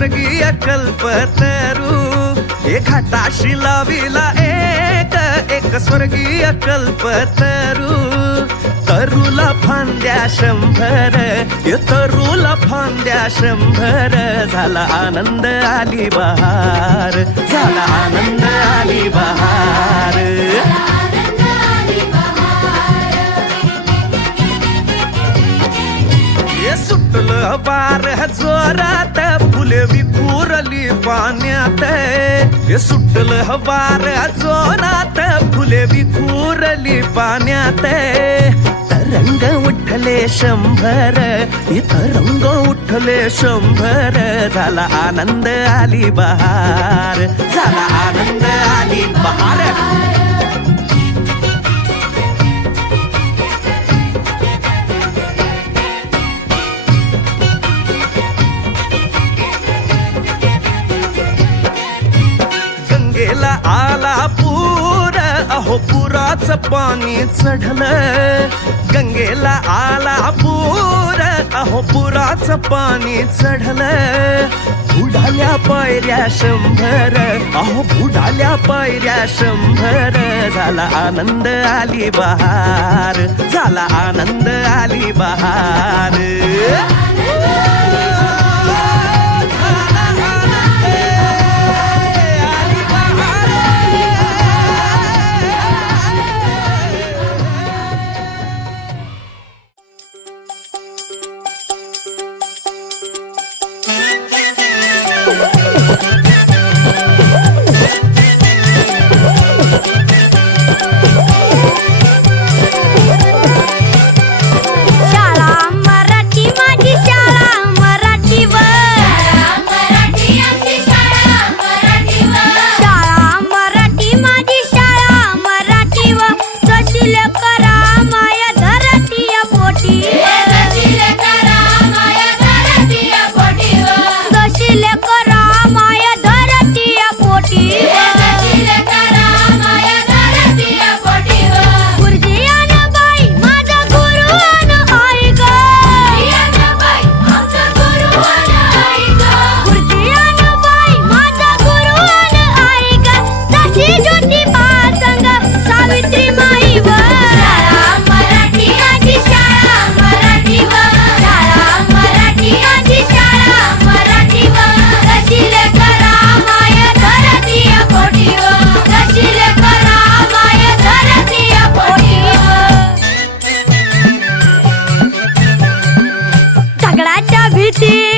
एक स्वर्गीय कल्पतरू हे घाटाशी लाविला एक एक स्वर्गीय कल्पतरू. तरुला फांद्या शंभर ये तरुला फांद्या शंभर झाला आनंद आली बहार झाला आनंद आली बहार. सुटलं बार जोरात फुले विखुरली पाण्यात. हे सुटल बार जोनात फुले विखुरली पाण्यात. तरंग उठले शंभर. हे तरंग उठले शंभर. झाला आनंद आली बहार. झाला आनंद आली बहार. हो पुराचं पाणी चढलं गंगेला आला पूर अहो पुराचं पाणी चढलं बुडाल्या पायऱ्या शंभर अहो बुडाल्या पायऱ्या शंभर. झाला आनंद आली बहार झाला आनंद आली बहार. Yeah. 记